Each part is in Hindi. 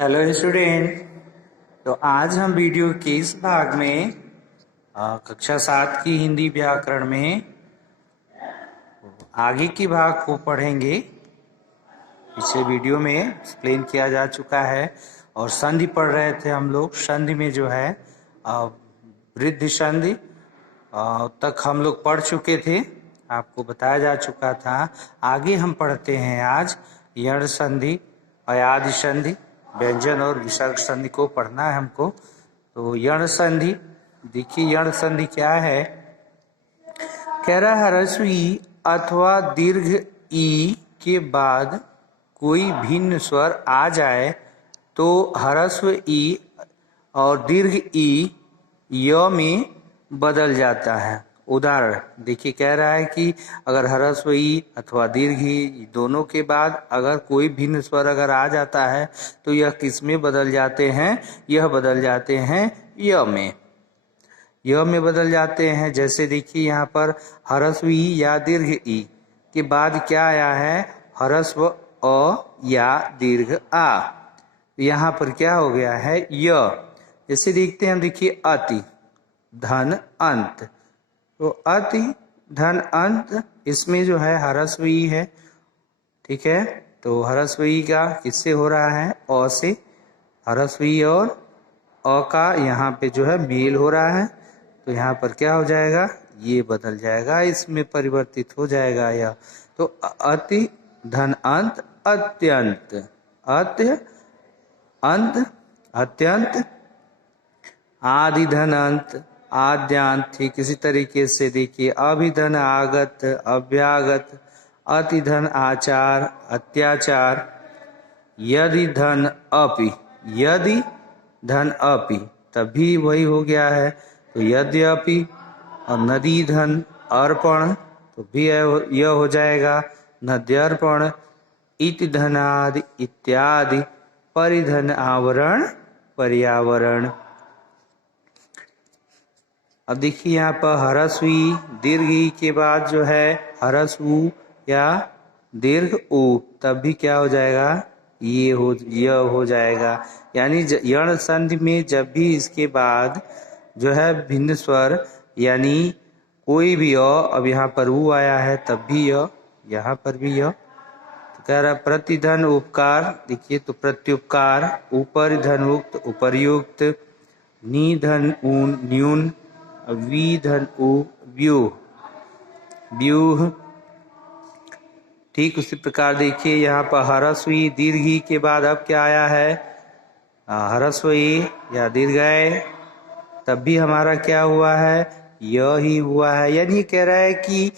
Hello student. तो आज हम वीडियो के इस भाग में कक्षा 7 की हिंदी व्याकरण में आगे की भाग को पढ़ेंगे। पिछले वीडियो में एक्सप्लेन किया जा चुका है और संधि पढ़ रहे थे हम लोग। संधि में जो है वृद्धि संधि तक हम लोग पढ़ चुके थे, आपको बताया जा चुका था। आगे हम पढ़ते हैं आज यण संधि, अयादि संधि, व्यंजन और विसर्ग संधि को पढ़ना है हमको। तो यण संधि देखिए, यण संधि क्या है। कह रहा है ह्रस्व ई अथवा दीर्घ ई के बाद कोई भिन्न स्वर आ जाए तो ह्रस्व ई और दीर्घ ई य में बदल जाता है। उदाहरण देखिए, कह रहा है कि अगर ह्रस्व ई अथवा दीर्घ ई दोनों के बाद अगर कोई भिन्न स्वर अगर आ जाता है तो यह किस में बदल जाते हैं? यह बदल जाते हैं य में। य में बदल जाते हैं। जैसे देखिए यहाँ पर ह्रस्व ई या दीर्घ ई के बाद क्या आया है? ह्रस्व अ या दीर्घ आ। यहाँ पर क्या हो गया है? य। जैसे देखते हैं हम, देखिए अति धन अंत, तो अति धन अंत इसमें जो है ह्रस्व ई है, ठीक है। तो ह्रस्व ई का किससे हो रहा है? अ से। ह्रस्व ई और अ का यहाँ पे जो है मेल हो रहा है, तो यहाँ पर क्या हो जाएगा? ये बदल जाएगा, इसमें परिवर्तित हो जाएगा यह। तो अति धन अंत अत्यंत, अत्य अंत अत्यंत, आदि धन अंत आद्यांत। ठीक इसी तरीके से देखिए अभिधन आगत अभ्यागत, अति धन आचार अत्याचार, यदि धन अपि, यदि धन अपि तभी वही हो गया है। तो यद्यपि और नदी धन अर्पण तो भी यह हो जाएगा नद्यर्पण, इति धनादि इत्यादि, परिधन आवरण पर्यावरण। अब देखिए यहाँ पर ह्रस्व ई दीर्घ ई के बाद जो है ह्रस्व उ या दीर्घ उ, तब भी क्या हो जाएगा? यह हो जाएगा। यानी यण संधि में जब भी इसके बाद जो है भिन्न स्वर यानी कोई भी अब यहाँ पर उ आया है तब भी यहाँ पर भी तो कह रहा प्रतिधन उपकार। देखिए तो प्रत्युपकार, ऊपर धन उक्त उपर्युक्त, निधन ऊन न्यून, विधन उ व्यूह व्यूह। ठीक उसी प्रकार देखिए यहाँ पर ह्रस्व ई दीर्घ ई के बाद अब क्या आया है? ह्रस्व ई या दीर्घ ए, तब भी हमारा क्या हुआ है? यह ही हुआ है। यानी कह रहा है कि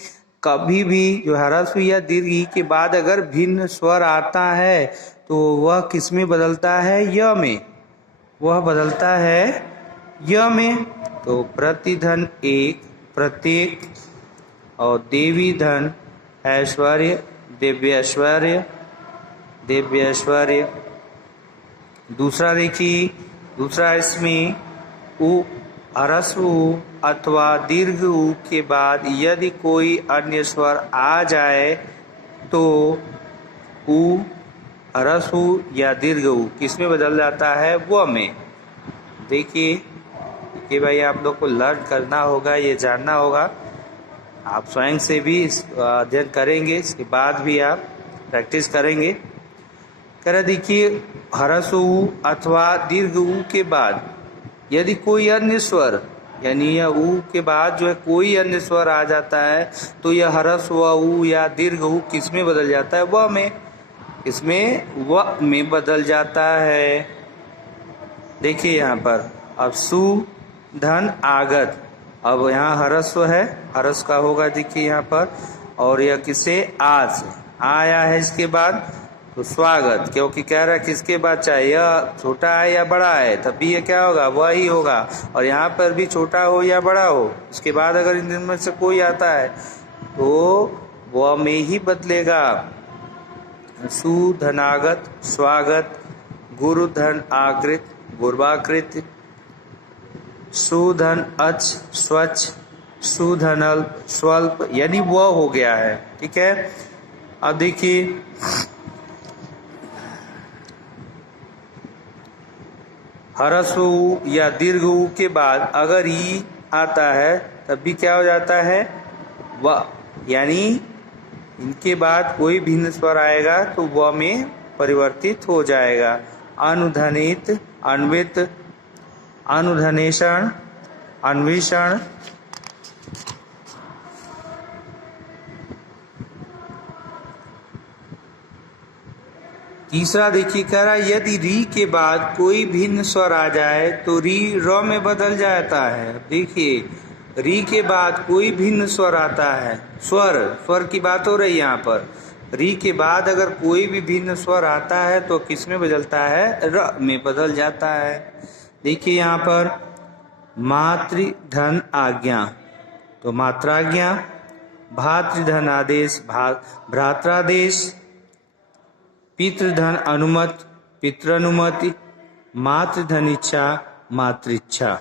कभी भी जो ह्रस्व या दीर्घ ई के बाद अगर भिन्न स्वर आता है तो वह किस में बदलता है? य में। वह बदलता है य में। तो प्रतिधन एक प्रत्येक, और देवी धन ऐश्वर्य दिव्यैश्वर्य दिव्यैश्वर्य। दूसरा देखिए, दूसरा इसमें उ ह्रस्व उ अथवा दीर्घ उ के बाद यदि कोई अन्य स्वर आ जाए तो उ ह्रस्व उ या दीर्घ उ किस में बदल जाता है? व में। देखिए कि भाई आप लोग को लर्न करना होगा, ये जानना होगा। आप स्वयं से भी अध्ययन करेंगे, इसके बाद भी आप प्रैक्टिस करेंगे। कह रहा देखिए ह्रस्व उ अथवा दीर्घ उ के बाद यदि कोई अन्य स्वर यानी यह उ के बाद जो है कोई अन्य स्वर आ जाता है तो यह ह्रस्व उ या दीर्घ उ किस में बदल जाता है? व में। इसमें व में बदल जाता है। देखिए यहाँ पर अब सु धन आगत, अब यहाँ ह्रस्व है, ह्रस्व का होगा देखिए यहाँ पर, और यह किसे? आ से आया है इसके बाद, तो स्वागत। क्योंकि कह रहा है किसके बाद चाहे यह छोटा है या बड़ा है तब भी यह क्या होगा? वह ही होगा। और यहाँ पर भी छोटा हो या बड़ा हो, उसके बाद अगर इन में से कोई आता है तो वह में ही बदलेगा। सुधनागत स्वागत, गुरु धन आकृत गुर्वाकृत, सुधन अच स्वच्छ, सुधनल स्वल्प, यानी वह हो गया है। ठीक है। अब देखिए ह्रस्व ऊ या दीर्घ ऊ के बाद अगर ई आता है तब भी क्या हो जाता है व, यानी इनके बाद कोई भिन्न स्वर आएगा तो व में परिवर्तित हो जाएगा। अनुध्वनित, अन्वित, अनुध्वनिषण, अन्वेषण। तीसरा देखिए कह रहा यदि री के बाद कोई भिन्न स्वर आ जाए तो री र में बदल जाता है। देखिए री के बाद कोई भिन्न स्वर आता है, स्वर की बात हो रही है यहाँ पर। री के बाद अगर कोई भी भिन्न स्वर आता है तो किस में बदलता है, र में बदल जाता है। देखिए यहाँ पर मातृधन आज्ञा तो मात्राज्ञा, भातृधन आदेश भ्रात्रादेश, पितृधन अनुमत पितृनुमति, मातृधन इच्छा मातृच्छा।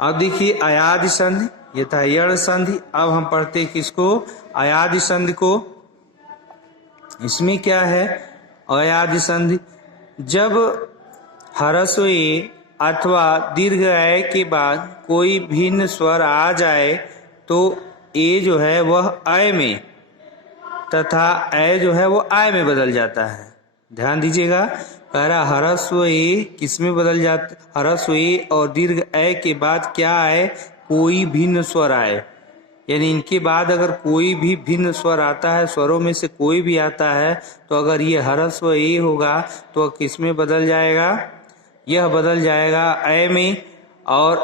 अब देखिए अयादि संधि, ये था यण संधि। अब हम पढ़ते किसको, अयादि संधि को। इसमें क्या है अयादि संधि, जब ह्रस्व ए अथवा दीर्घ ए के बाद कोई भिन्न स्वर आ जाए तो ए जो है वह अय में तथा ए जो है वो आय में बदल जाता है। ध्यान दीजिएगा, कह रहा ह्रस्व ए किस में बदल जाता, ह्रस्व ए और दीर्घ ए के बाद क्या आए, कोई भिन्न स्वर आए। यानी इनके बाद अगर कोई भी भिन्न स्वर आता है, स्वरों में से कोई भी आता है, तो अगर ये ह्रस्व ए होगा तो किस में बदल जाएगा, यह बदल जाएगा ए में। और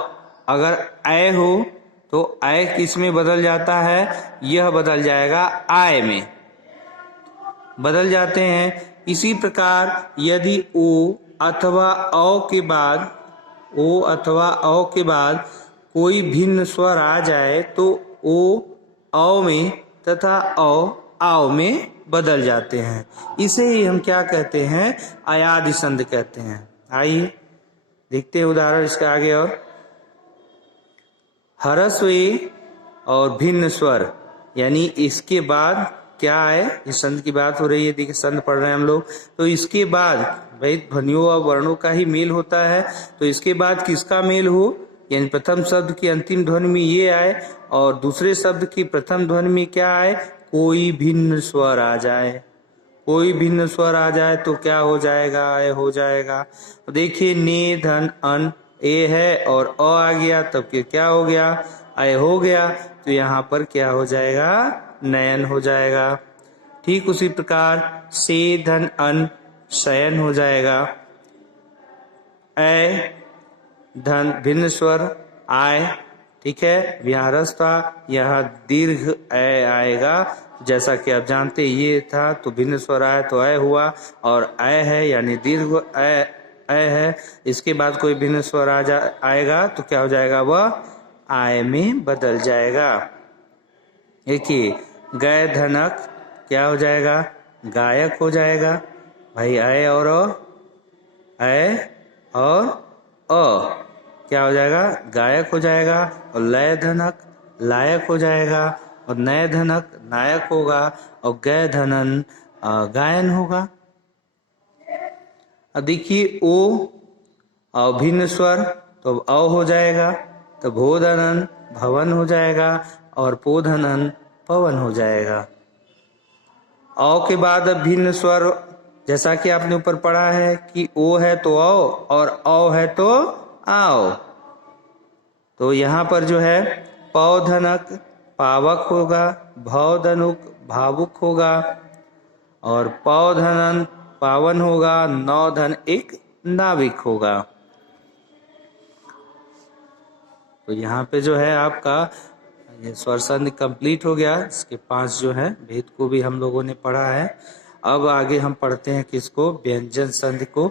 अगर ए हो तो ए किस में बदल जाता है, यह बदल जाएगा आय में, बदल जाते हैं। इसी प्रकार यदि ओ अथवा औ के बाद, ओ अथवा औ के बाद कोई भिन्न स्वर आ जाए तो ओ औ में तथा औ आव में बदल जाते हैं। इसे ही हम क्या कहते हैं, अयादि संधि कहते हैं। आइए देखते हैं उदाहरण इसका आगे। और ह्रस्व ए और भिन्न स्वर, यानी इसके बाद क्या है, इस संधि की बात हो रही है। देखिए संधि पढ़ रहे हैं हम लोग, तो इसके बाद भाई ध्वनियों और वर्णों का ही मेल होता है। तो इसके बाद किसका मेल हो, यानी प्रथम शब्द की अंतिम ध्वनि में ये आए और दूसरे शब्द की प्रथम ध्वनि में क्या आए, कोई भिन्न स्वर आ जाए। कोई भिन्न स्वर आ जाए तो क्या हो जाएगा, ए हो जाएगा। तो देखिए ने धन अन ए है और अ आ गया, तब के क्या हो गया, ए हो गया। तो यहाँ पर क्या हो जाएगा, नयन हो जाएगा। ठीक उसी प्रकार से धन अन शयन हो जाएगा। ए धन भिन्न स्वर आय, ठीक है, यहाँ ह्रस्व यहाँ दीर्घ ए आएगा। जैसा कि आप जानते ये था तो भिन्न स्वर आया तो ए हुआ, और ए है यानी दीर्घ ए है। इसके बाद कोई भिन्न स्वर आएगा तो क्या हो जाएगा, वह आय में बदल जाएगा। देखिए गय धनक क्या हो जाएगा, गायक हो जाएगा। भाई अय और अ क्या हो जाएगा, गायक हो जाएगा। और लय धनक लायक हो जाएगा, और नय धनक नायक होगा, और गय धनन गायन होगा। अब देखिए ओ भिन्न स्वर तो अ हो जाएगा, तो भोधनन भवन हो जाएगा, और पोधनन पवन हो जाएगा। औ के बाद अब भिन्न स्वर, जैसा कि आपने ऊपर पढ़ा है कि ओ है तो औ और औ है तो आओ। तो यहाँ पर जो है पौधनक पावक होगा, भवधनुक भावुक होगा, और पौधनन पावन होगा, नौधन एक नाविक होगा। तो यहाँ पे जो है आपका ये स्वर संधि कंप्लीट हो गया। इसके 5 जो है भेद को भी हम लोगों ने पढ़ा है। अब आगे हम पढ़ते हैं किसको, व्यंजन संधि को।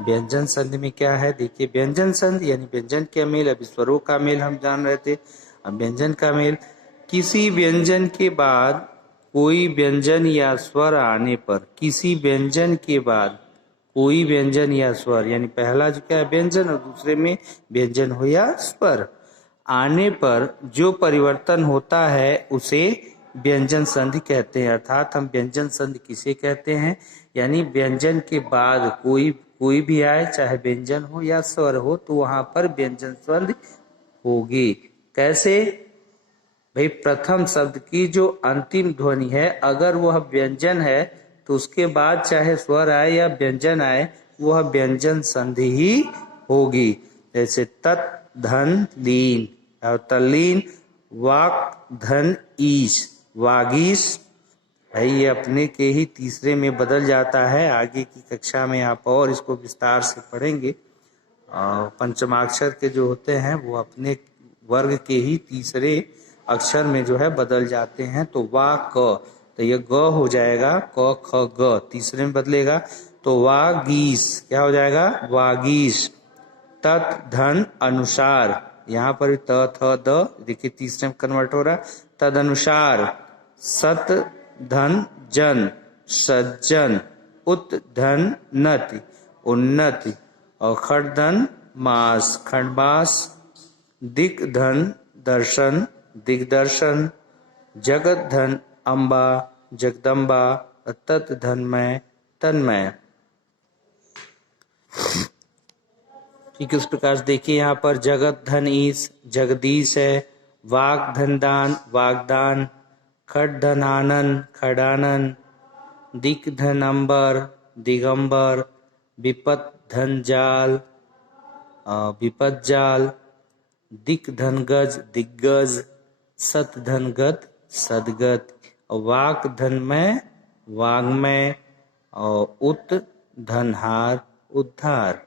व्यंजन संधि में क्या है, देखिए व्यंजन संधि यानी व्यंजन का मेल, अभी स्वरों का मेल हम जान रहे थे। अब व्यंजन का मेल, किसी व्यंजन के बाद कोई व्यंजन या स्वर आने पर, किसी व्यंजन के बाद कोई व्यंजन या स्वर, यानी पहला जो क्या है व्यंजन और दूसरे में व्यंजन हो या स्वर आने पर जो परिवर्तन होता है उसे व्यंजन संधि कहते हैं। अर्थात हम व्यंजन संधि किसे कहते हैं, यानी व्यंजन के बाद कोई भी आए, चाहे व्यंजन हो या स्वर हो, तो वहां पर व्यंजन संधि होगी। कैसे भाई, प्रथम शब्द की जो अंतिम ध्वनि है, अगर वह व्यंजन है तो उसके बाद चाहे स्वर आए या व्यंजन आए, वह व्यंजन संधि ही होगी। जैसे तत् धन लीन और तल्लीन, वाक धन ईश, वागीश। भाई ये अपने के ही तीसरे में बदल जाता है। आगे की कक्षा में आप और इसको विस्तार से पढ़ेंगे। पंचमाक्षर के जो होते हैं वो अपने वर्ग के ही तीसरे अक्षर में जो है बदल जाते हैं। तो वा क, तो ये ग हो जाएगा, क ख ग तीसरे में बदलेगा, तो वागीश क्या हो जाएगा, वागीश। तत् धन अनुसार, यहाँ पर त थ द, देखिए तीसरे में कन्वर्ट हो रहा, तद अनुसार। सत धन जन, सज्जन। उत धन नति, उन्नति। और खड़ धन मास, खंडमास। दिक धन दर्शन, दिग्दर्शन। जगत धन अम्बा, जगदम्बा। तत् धनमय, तन्मय। ठीक इस प्रकार से देखिए यहाँ पर जगत धन ईश, जगदीश है। वाक धन दान, वागदान। खड धन आनंद, खडानंद। दिक धन अंबर, दिगंबर। विपत धन जाल, विपत जाल। दिक धन गज, दिग्गज। सत धन गत, सदगत। वाक धनमय, वाग्मय। और उत धनहार, उद्धार।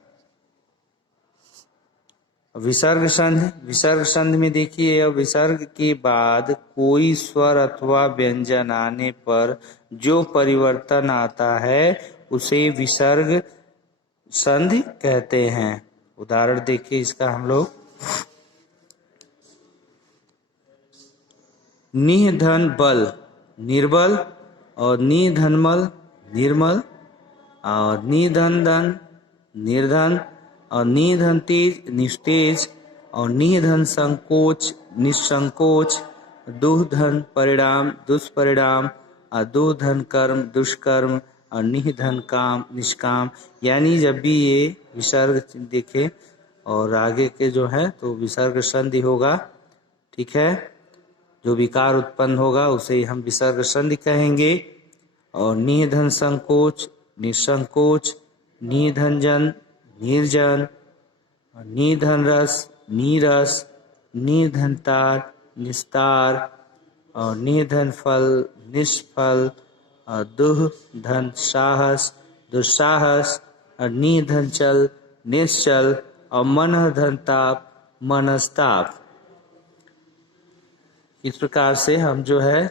विसर्ग संधि, विसर्ग संधि में देखिए, विसर्ग के बाद कोई स्वर अथवा व्यंजन आने पर जो परिवर्तन आता है उसे विसर्ग संधि कहते हैं। उदाहरण देखिए इसका हम लोग, निह धन बल, निर्बल। और नि धनमल, निर्मल। और नि धन धन, निर्धन। और नि धन तेज, निस्तेज। और नि धन संकोच, निसंकोच। दुह धन परिणाम, दुष्परिणाम। और दुह धन कर्म, दुष्कर्म। और निह धन काम, निष्काम। यानी जब भी ये विसर्ग देखे और आगे के जो है तो विसर्ग संधि होगा। ठीक है, जो विकार उत्पन्न होगा उसे हम विसर्ग संधि कहेंगे। और निह धन संकोच, निसंकोच। नि धन जन, निर्जन। नि धन रस, नीरस। नि धन तार, निस्तार। और नि धन फल, निष्फल। और दुह धन साहस, दुस्साहस। और नि धन चल, निश्चल। और मन धन ताप, मनस्ताप। इस प्रकार से हम जो है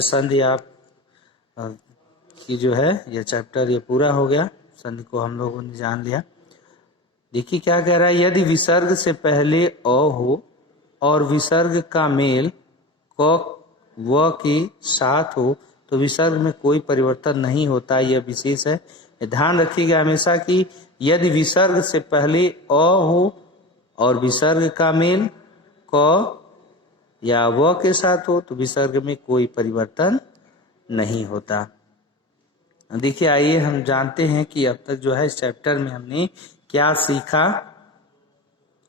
संधि आप की जो है ये चैप्टर ये पूरा हो गया। संधि को हम लोगों ने जान लिया। देखिए क्या कह रहा है, यदि विसर्ग से पहले अ हो और विसर्ग का मेल क व के साथ हो तो विसर्ग में कोई परिवर्तन नहीं होता। यह विशेष है, ध्यान रखिएगा हमेशा कि यदि विसर्ग से पहले अ हो और विसर्ग का मेल क या व के साथ हो तो विसर्ग में कोई परिवर्तन नहीं होता। देखिए आइए हम जानते हैं कि अब तक जो है इस चैप्टर में हमने क्या सीखा।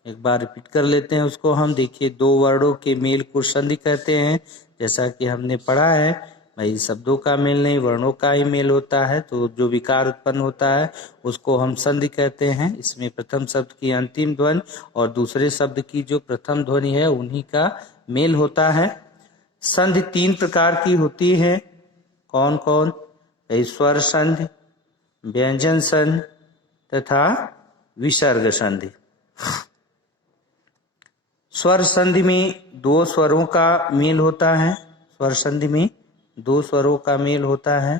एक बार रिपीट कर लेते हैं उसको हम। देखिए, दो वर्णों के मेल को संधि कहते हैं। जैसा कि हमने पढ़ा है भाई, शब्दों का मेल नहीं वर्णों का ही मेल होता है। तो जो विकार उत्पन्न होता है उसको हम संधि कहते हैं। इसमें प्रथम शब्द की अंतिम ध्वनि और दूसरे शब्द की जो प्रथम ध्वनि है उन्हीं का मेल होता है। संधि तीन प्रकार की होती है। कौन कौन? स्वर संधि, व्यंजन संधि तथा विसर्ग संधि। स्वर संधि में दो स्वरों का मेल होता है। स्वर संधि में दो स्वरों का मेल होता है।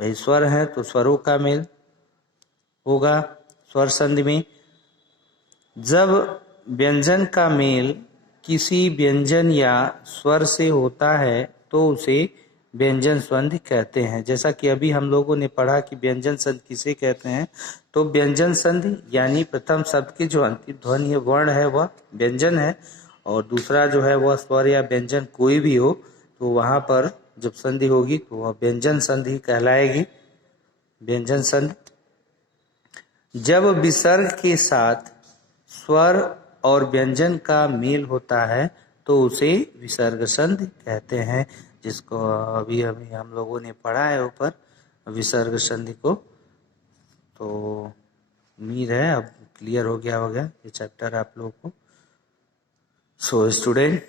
भाई स्वर है तो स्वरों का मेल होगा स्वर संधि में। जब व्यंजन का मेल किसी व्यंजन या स्वर से होता है तो उसे व्यंजन संधि कहते हैं। जैसा कि अभी हम लोगों ने पढ़ा कि व्यंजन संधि किसे कहते हैं, तो व्यंजन संधि यानी प्रथम शब्द की जो अंतिम ध्वनि है वर्ण है वह व्यंजन है और दूसरा जो है वह स्वर या व्यंजन कोई भी हो तो वहाँ पर जब संधि होगी तो वह व्यंजन संधि कहलाएगी। व्यंजन संधि जब विसर्ग के साथ स्वर और व्यंजन का मेल होता है तो उसे विसर्ग संधि कहते हैं, जिसको अभी अभी हम लोगों ने पढ़ा है ऊपर विसर्ग संधि को। तो उम्मीद है अब क्लियर हो गया होगा ये चैप्टर आप लोगों को। सो स्टूडेंट,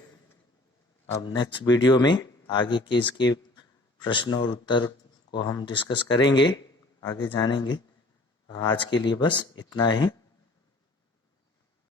अब नेक्स्ट वीडियो में आगे के इसके प्रश्न और उत्तर को हम डिस्कस करेंगे, आगे जानेंगे। आज के लिए बस इतना ही।